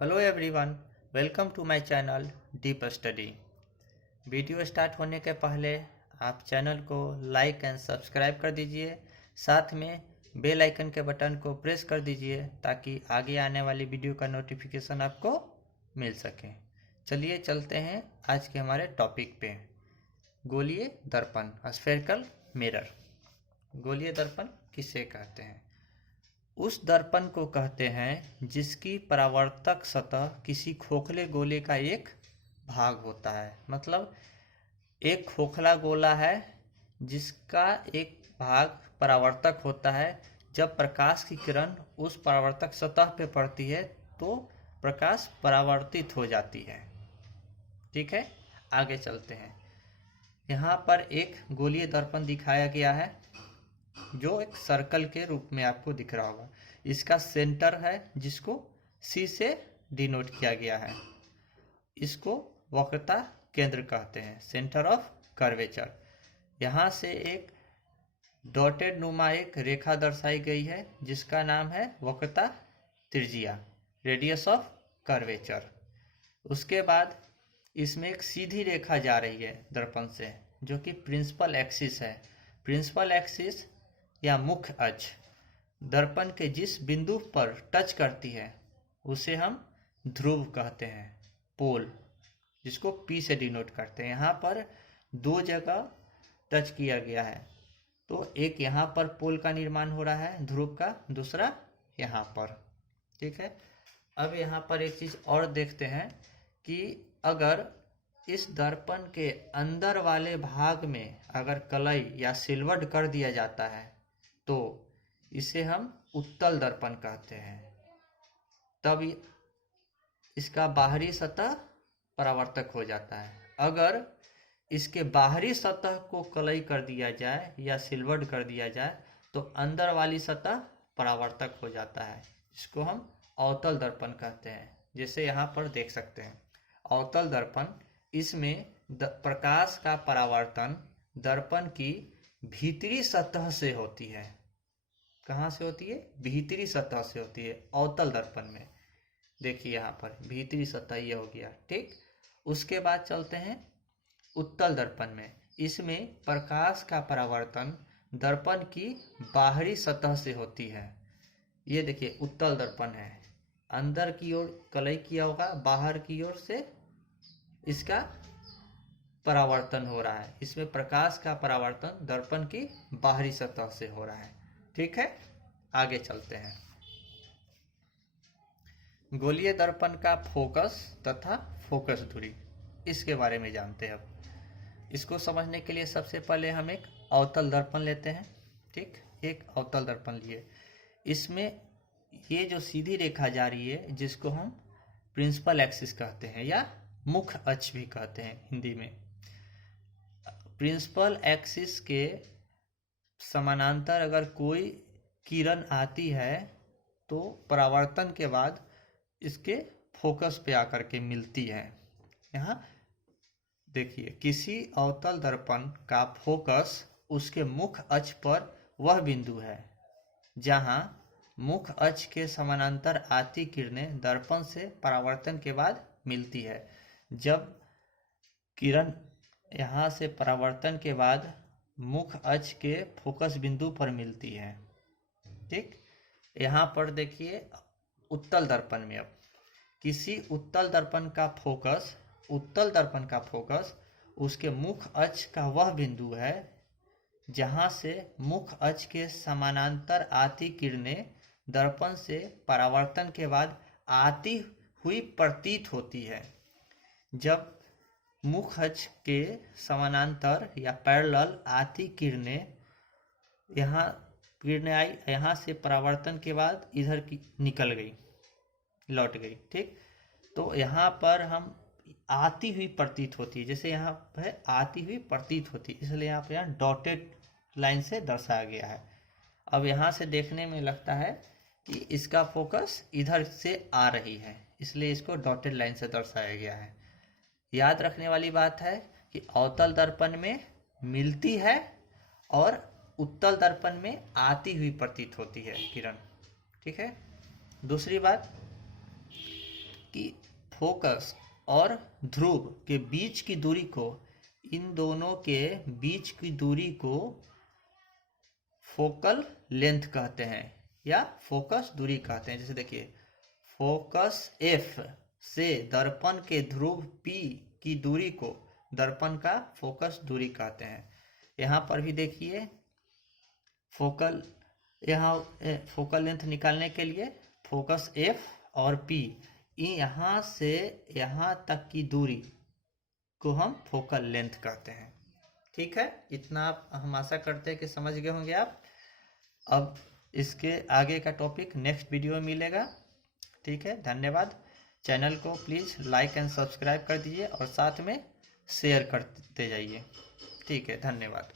Hello everyone, welcome to my channel deep study. Video start होने के पहले आप चैनल को लाइक एंड सब्सक्राइब कर दीजिए। साथ में बेल आइकन के बटन को प्रेस कर दीजिए ताकि आगे आने वाली वीडियो का नोटिफिकेशन आपको मिल सके। चलिए चलते हैं आज के हमारे टॉपिक पे। गोलीय दर्पण, स्फेरिकल मिरर। गोलीय दर्पण किसे कहते हैं? उस दर्पण को कहते हैं जिसकी परावर्तक सतह किसी खोखले गोले का एक भाग होता है। मतलब एक खोखला गोला है जिसका एक भाग परावर्तक होता है। जब प्रकाश की किरण उस परावर्तक सतह पे पड़ती है तो प्रकाश परावर्तित हो जाती है। ठीक है, आगे चलते हैं। यहाँ पर एक गोलीय दर्पण दिखाया गया है जो एक सर्कल के रूप में आपको दिख रहा होगा। इसका सेंटर है जिसको सी से डिनोट किया गया है। इसको वक्रता केंद्र कहते हैं, सेंटर ऑफ कर्वेचर। यहाँ से एक डॉटेड नुमा एक रेखा दर्शाई गई है जिसका नाम है वक्रता त्रिज्या, रेडियस ऑफ कर्वेचर। उसके बाद इसमें एक सीधी रेखा जा रही है दर्पण से जो कि प्रिंसिपल एक्सिस है। प्रिंसिपल एक्सिस या मुख्य अक्ष दर्पण के जिस बिंदु पर टच करती है उसे हम ध्रुव कहते हैं, पोल, जिसको P से डिनोट करते हैं। यहाँ पर दो जगह टच किया गया है, तो एक यहाँ पर पोल का निर्माण हो रहा है ध्रुव का, दूसरा यहाँ पर। ठीक है, अब यहाँ पर एक चीज और देखते हैं कि अगर इस दर्पण के अंदर वाले भाग में अगर कलई या सिलवट कर दिया जाता है तो इसे हम उत्तल दर्पण कहते हैं। तब इसका बाहरी सतह परावर्तक हो जाता है। अगर इसके बाहरी सतह को कलई कर दिया जाए या सिलवट कर दिया जाए तो अंदर वाली सतह परावर्तक हो जाता है। इसको हम अवतल दर्पण कहते हैं। जैसे यहाँ पर देख सकते हैं अवतल दर्पण, इसमें प्रकाश का परावर्तन दर्पण की भीतरी सतह से होती है। कहाँ से होती है? भीतरी सतह से होती है अवतल दर्पण में। देखिए यहाँ पर भीतरी सतह ये हो गया। ठीक, उसके बाद चलते हैं उत्तल दर्पण में। इसमें प्रकाश का परावर्तन दर्पण की बाहरी सतह से होती है। ये देखिए उत्तल दर्पण है, अंदर की ओर कलई किया होगा, बाहर की ओर से इसका परावर्तन हो रहा है। इसमें प्रकाश का परावर्तन दर्पण की बाहरी सतह से हो रहा है। ठीक है, आगे चलते हैं। गोलीय दर्पण का फोकस तथा फोकस दूरी, इसके बारे में जानते हैं। अब इसको समझने के लिए सबसे पहले हम एक अवतल दर्पण लेते हैं। ठीक, एक अवतल दर्पण लिए। इसमें ये जो सीधी रेखा जा रही है जिसको हम प्रिंसिपल एक्सिस कहते हैं या मुख्य अक्ष भी कहते हैं हिंदी में। प्रिंसिपल एक्सिस के समानांतर अगर कोई किरण आती है तो परावर्तन के बाद इसके फोकस पे आकर के मिलती है। यहाँ देखिए किसी अवतल दर्पण का फोकस उसके मुख्य अक्ष पर वह बिंदु है जहाँ मुख्य अक्ष के समानांतर आती किरणें दर्पण से परावर्तन के बाद मिलती है। जब किरण यहाँ से परावर्तन के बाद मुख्य अक्ष के फोकस बिंदु पर मिलती है। ठीक, यहाँ पर देखिए उत्तल दर्पण में अब किसी उत्तल दर्पण का फोकस उसके मुख्य अक्ष का वह बिंदु है जहाँ से मुख्य अक्ष के समानांतर आती किरणें दर्पण से परावर्तन के बाद आती हुई प्रतीत होती है। जब मुख्य अक्ष के समानांतर या पैरेलल आती किरणें आई, यहाँ से परावर्तन के बाद इधर की निकल गई, लौट गई। ठीक, तो यहाँ पर हम आती हुई प्रतीत होती है, जैसे यहाँ है आती हुई प्रतीत होती है, इसलिए यहाँ पर यहाँ डॉटेड लाइन से दर्शाया गया है। अब यहाँ से देखने में लगता है कि इसका फोकस इधर से आ रही है, इसलिए इसको डॉटेड लाइन से दर्शाया गया है। याद रखने वाली बात है कि अवतल दर्पण में मिलती है और उत्तल दर्पण में आती हुई प्रतीत होती है किरण। ठीक है, दूसरी बात कि फोकस और ध्रुव के बीच की दूरी को, इन दोनों के बीच की दूरी को फोकल लेंथ कहते हैं या फोकस दूरी कहते हैं। जैसे देखिए, फोकस F से दर्पण के ध्रुव P की दूरी को दर्पण का फोकस दूरी कहते हैं। यहाँ पर भी देखिए, फोकल लेंथ निकालने के लिए फोकस F और P, यहाँ से यहाँ तक की दूरी को हम फोकल लेंथ कहते हैं। ठीक है, इतना हम आशा करते हैं कि समझ गए होंगे आप। अब इसके आगे का टॉपिक नेक्स्ट वीडियो में मिलेगा। ठीक है, धन्यवाद। चैनल को प्लीज़ लाइक एंड सब्सक्राइब कर दीजिए और साथ में शेयर करते जाइए। ठीक है, धन्यवाद।